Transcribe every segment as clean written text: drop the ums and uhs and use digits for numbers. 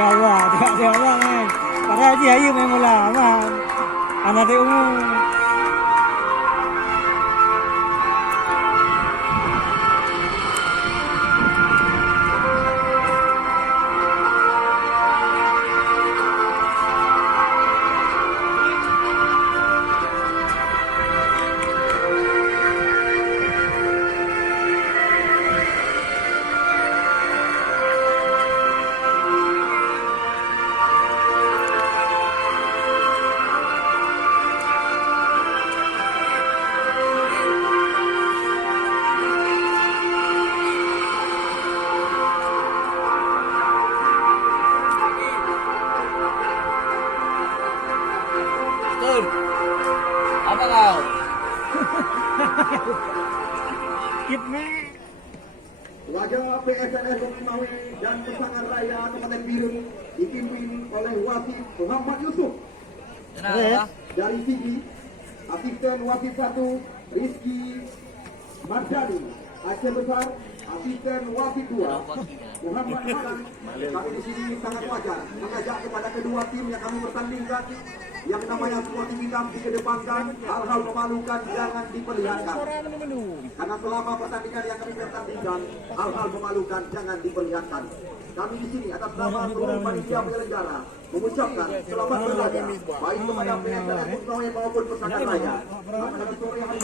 Ya Allah, ya Allah men. Padahal dia ayu main mula, man. Anak dia umum. Apa kau? Kitme. Laga PSNS Romawi dan pasangan raya Kabupaten Biren dipimpin oleh wasit Muhammad Yusuf. Dari Sigi, asisten wasit 1 Rizky Mardani. Aceh Besar, asisten wasit 2 Muhammad Hasan. Kami di sini sangat wajar mengajak kepada kedua tim yang kami pertandingkan, yang namanya sportivitas dikedepankan, hal-hal memalukan jangan diperlihatkan. Karena selama pertandingan yang kami pertandingkan, hal-hal memalukan jangan diperlihatkan. Kami di sini atas nama seluruh panitia penyelenggara mengucapkan selamat berlaga baik kepada PSNS Romawi maupun pasangan raya. Pada sore hari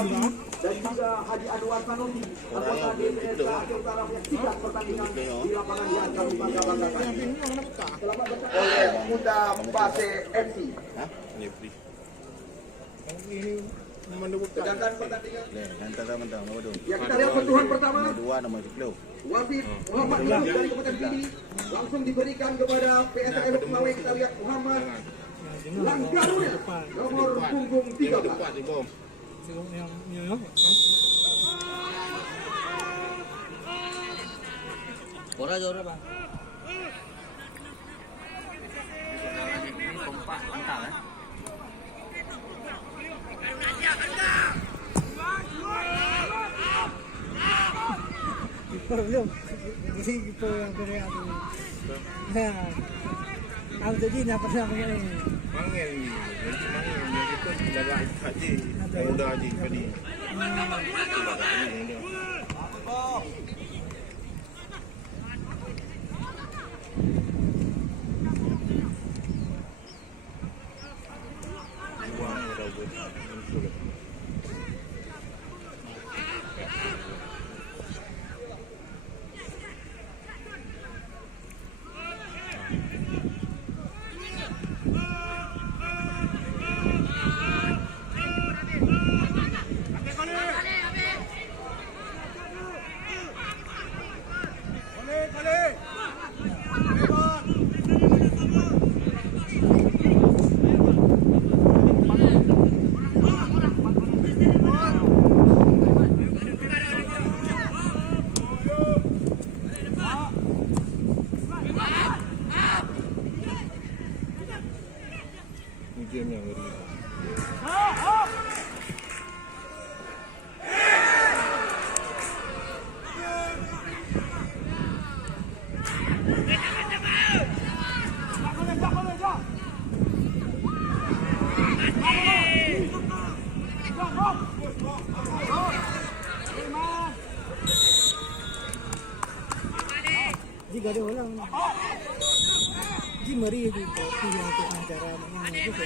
ini dan juga Haji Anwar Sanusi, anggota DPRD Aceh Utara, menyaksikan pertandingan di lapangan yang kami bangga-banggakan. Selamat datang oleh Muda Pase FC. Sedangkan pertandingan yang kita lihat sentuhan pertama wasit Muhammad Yusuf dari Kabupaten Pidi langsung diberikan kepada PSNS Romawi. Kita lihat Muhammad Langgarunya nomor punggung 13. Jora bang. Ini kompak mantap ya. Belum. Ini gitu yang dari aku. Nah, aku tadi nak pernah punya ini. Manggil ni, manggil kita jaga haji, muda haji tadi. Game yang ngeri. Jika ada orang mari itu pilih untuk acara mana itu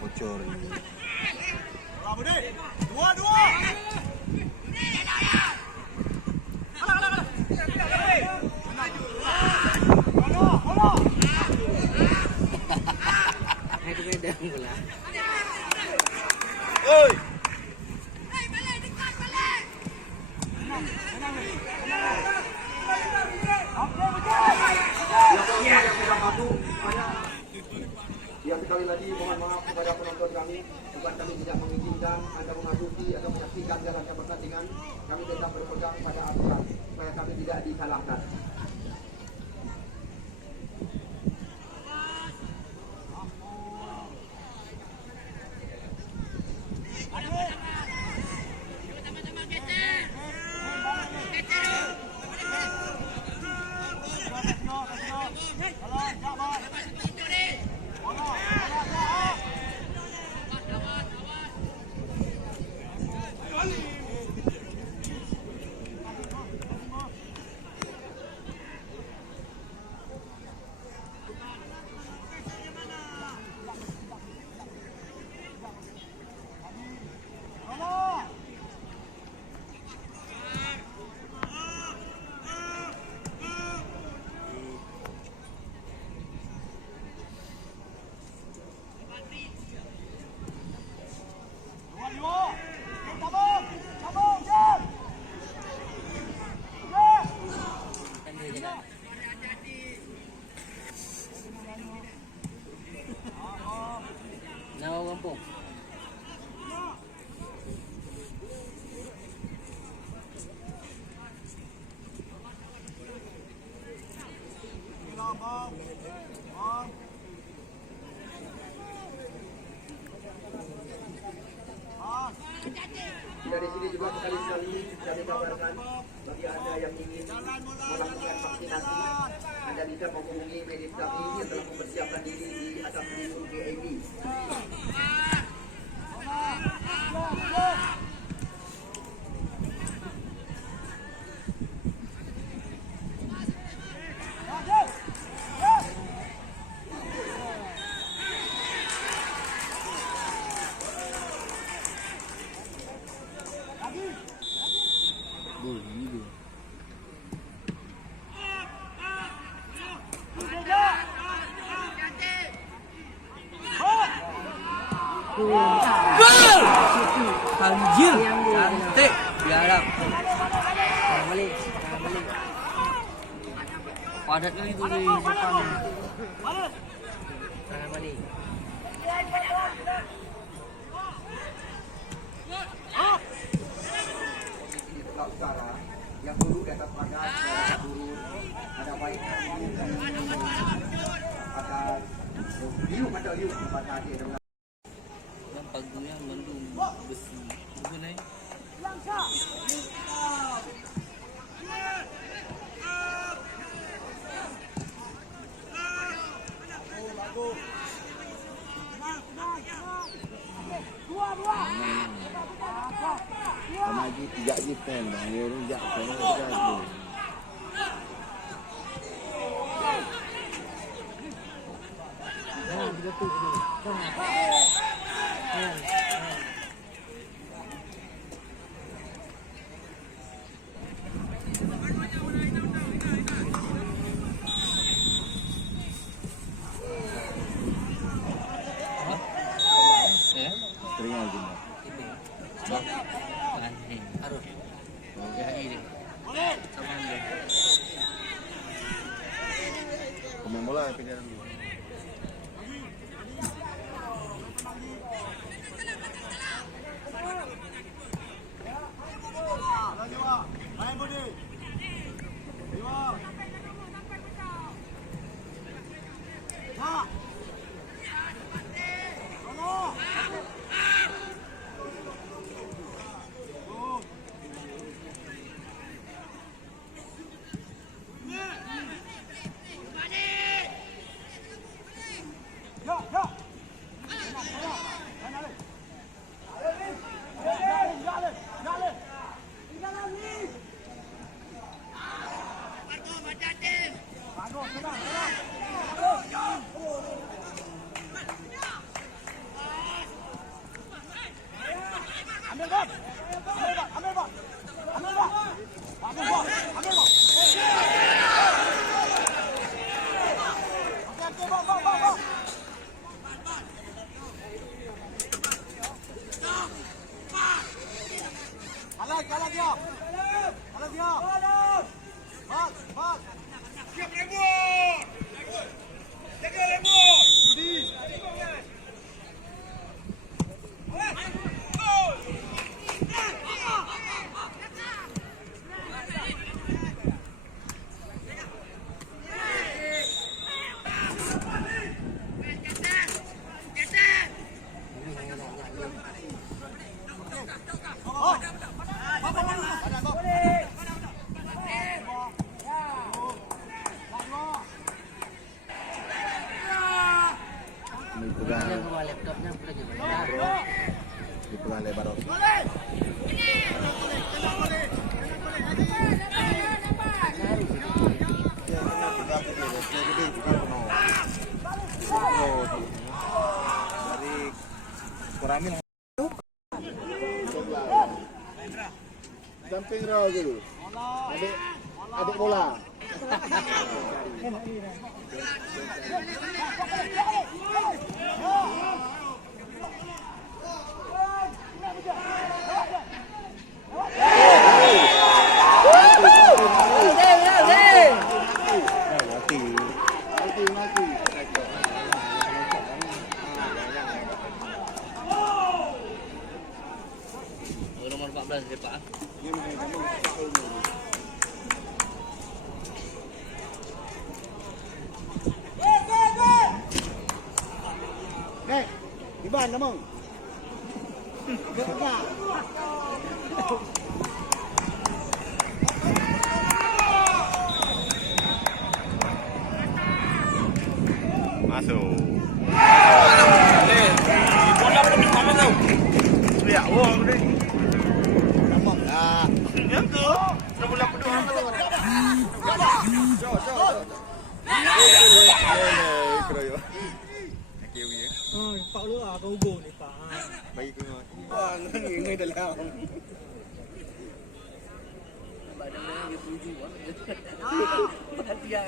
Bocor. Ada beda pula. Yang sudah masuk, yang sekali lagi mohon maaf kepada penonton kami, bukan kami tidak mengizinkan Anda memasuki atau menyaksikan jalannya pertandingan. Kami tetap berpegang pada aturan supaya kami tidak disalahkan. Nawa kampung. Dari sini juga sekali-sekali kami kabarkan bagi Anda yang ingin melakukan vaksinasi, Anda bisa menghubungi medis kami yang telah mempersiapkan diri di atas gedung VIP. Gol! Anjir, cantik. Biarlah. Balik. Padat kali itu di depan. Balik. Di sebelah utara yang dulu di atas pagar ada turun, ada baik atas liuk ada liuk pada akhir adalah Yang pagunya mendung besi. Bukan eh? Sama lagi 3 jipen bang. Dia rujak saya lagi. Teringat lagi. Anjing. Harus. Oke, ini. Sama dia. Pemain bola pindah dulu. kamera tu. Adik bola. Enak ni dah. Mati. Nomor 14 sepak. Nek, di mana mong? Masuk. Bola pun mana tau? Ya, wah ni. Nampak dah. Yang tu. Bola pun mana tau? Keroyo. Kiwi ya. Oh, pak lu ah kau go ni pak. Bagi ku ngoi. Wah, ngoi dalam. Badan dia tuju ah. Dia.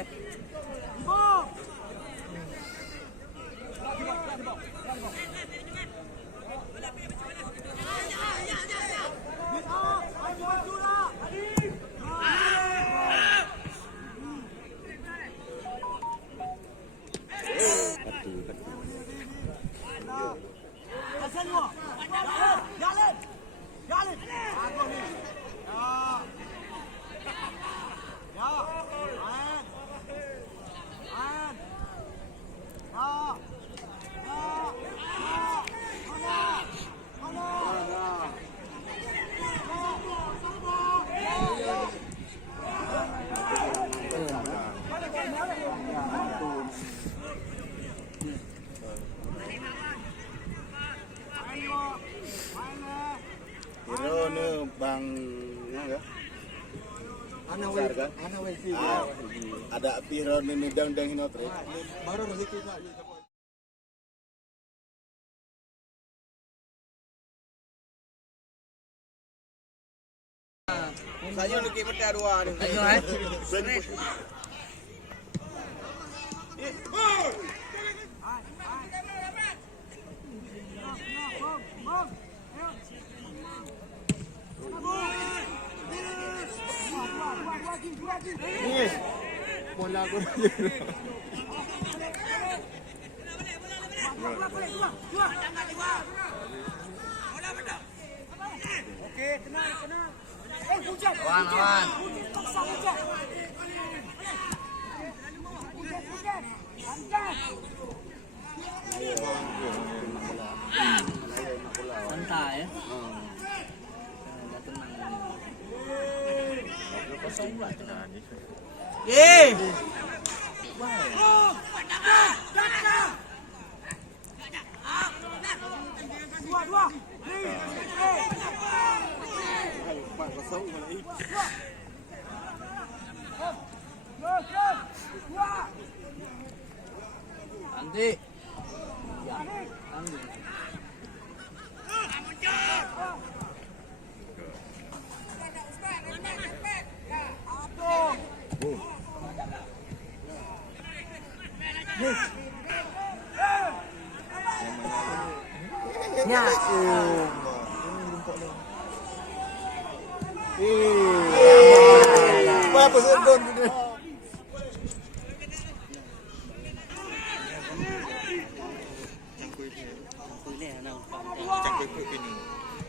Hero ni bang apa? Ana wesi. Ada hero ni dang hino terus. Baru rezeki tak. Saya nak pergi peta dua ni. Ayo Ni. Bola aku. Okey, tenang. Awan. Santai ya. Dah tenang. Kosong pula tenang ni. Dua. Andi. Ya. Apa sedon tu? Cangkul kini.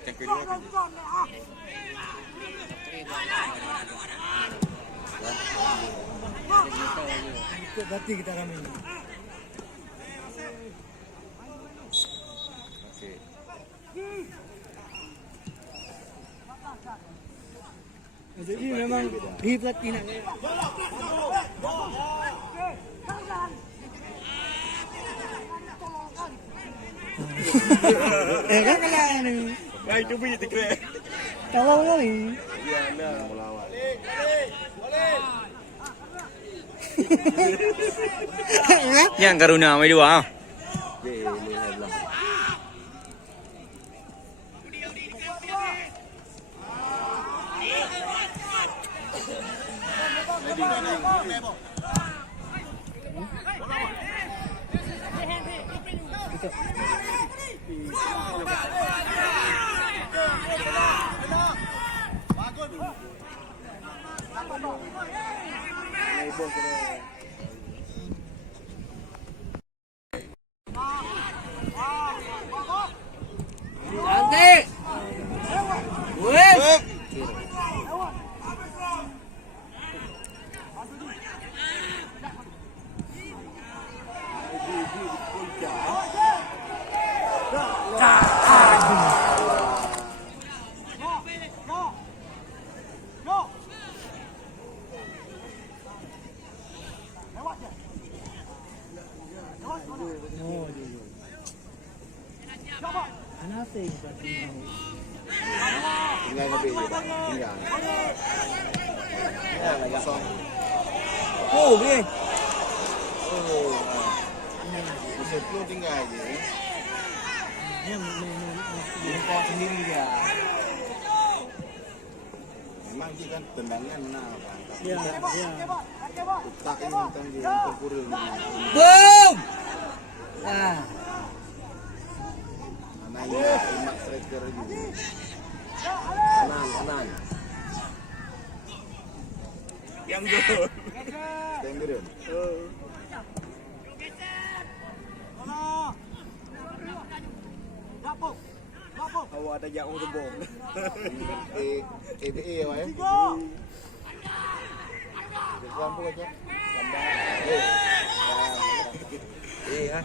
Cangkul dua kini. Ikut berarti kita ramai ni. Okey. Jadi memang dia pelatih nak. Kan kalah ni. Baik tu bunyi tekre. Kalah kali. Ya, dah melawat. Yang karuna mai dua. Cantik. Wes. Hanapin. Tinggal lebih juga. Tinggal. Ya, lagi kosong. Oh, okay. Oh. Bisa tu tinggal aje. Kau sendiri dia. Memang dia kan tendangan nah. Ya, ya. Tak ini tentang dia terkurung. Boom. Ah. Nah, ini striker juga. Kanan. Yang gol. Tenggerin. Awak ada jauh tebong. EBA awak ya. Lampu aja. Iya.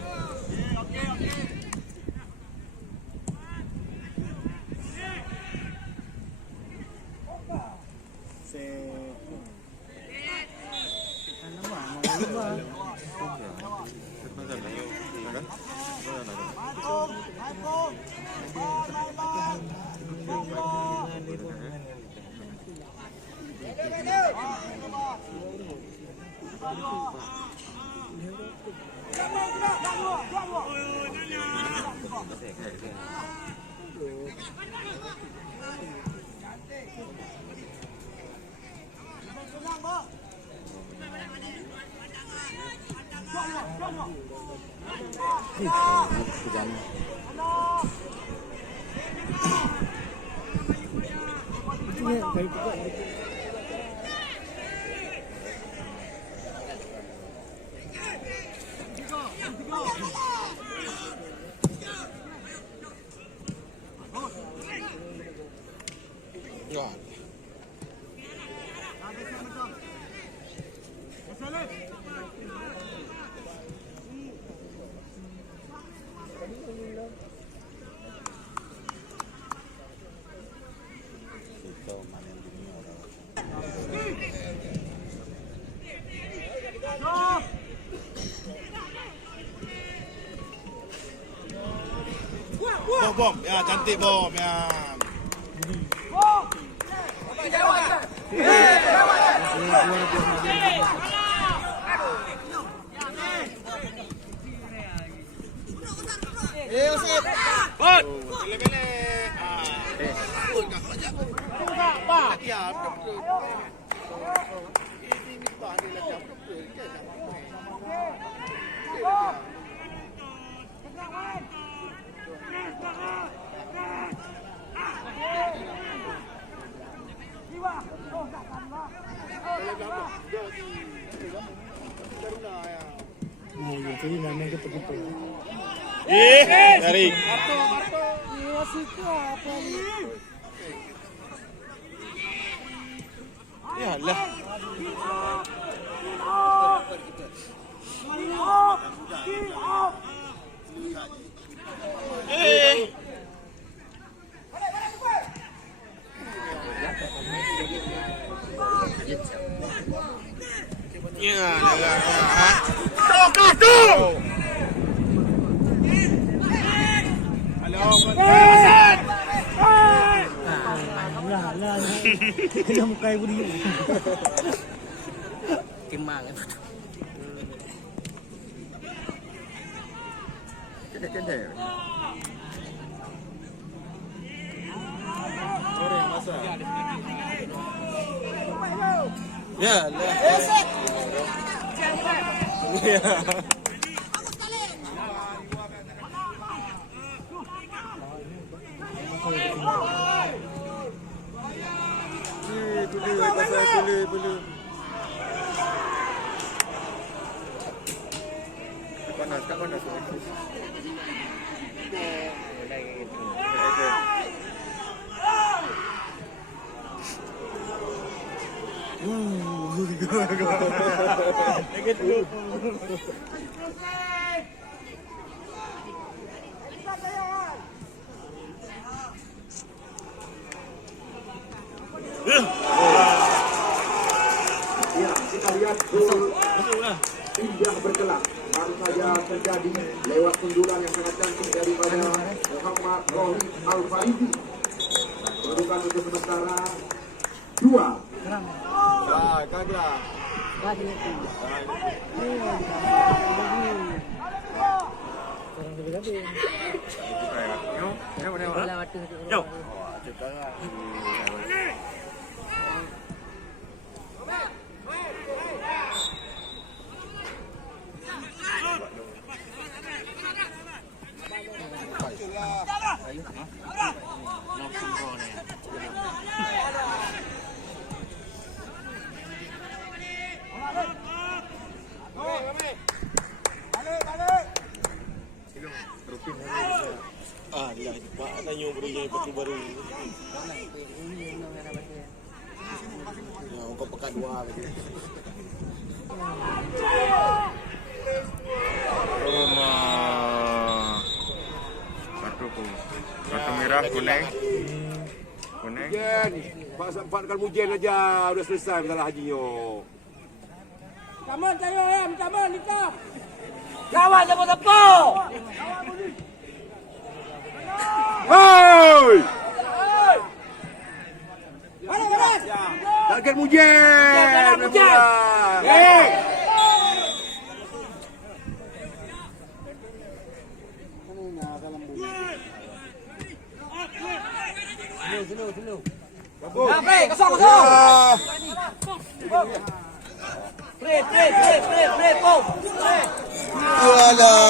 Bom, ya cantik bom ya. Bot. Bele-bele. Oh, ya, jadi namanya gitu-gitu. Dari. Ya lah. Ya, Lah. Kena muka ibu dia. Kemang. Kedai. Orang masa. Ya lah. Boleh. Panas. Ya, kita lihat gol indah berkelak baru saja terjadi lewat sundulan yang sangat cantik daripada Muhammad Rohid Al-Faridi. Kedudukan untuk sementara 2. Ah, kagak. Bagi itu. Orang lebih-lebih. Bola waktu itu. Yo. Ah, lah. Pak tanya beri peti baru. Ya, kau pekat 2 lagi. Rumah. Kartu merah, kuning. Mujen, Pak sempat kali mujen aja udah selesai masalah hajinya. Kamu tayo ayam, kamu nikah. Kawan siapa-siapa? Hoi! Balas. Target mujen. Mujen. Eh! Slow. Bagus. Kosong. Play, go. Alah.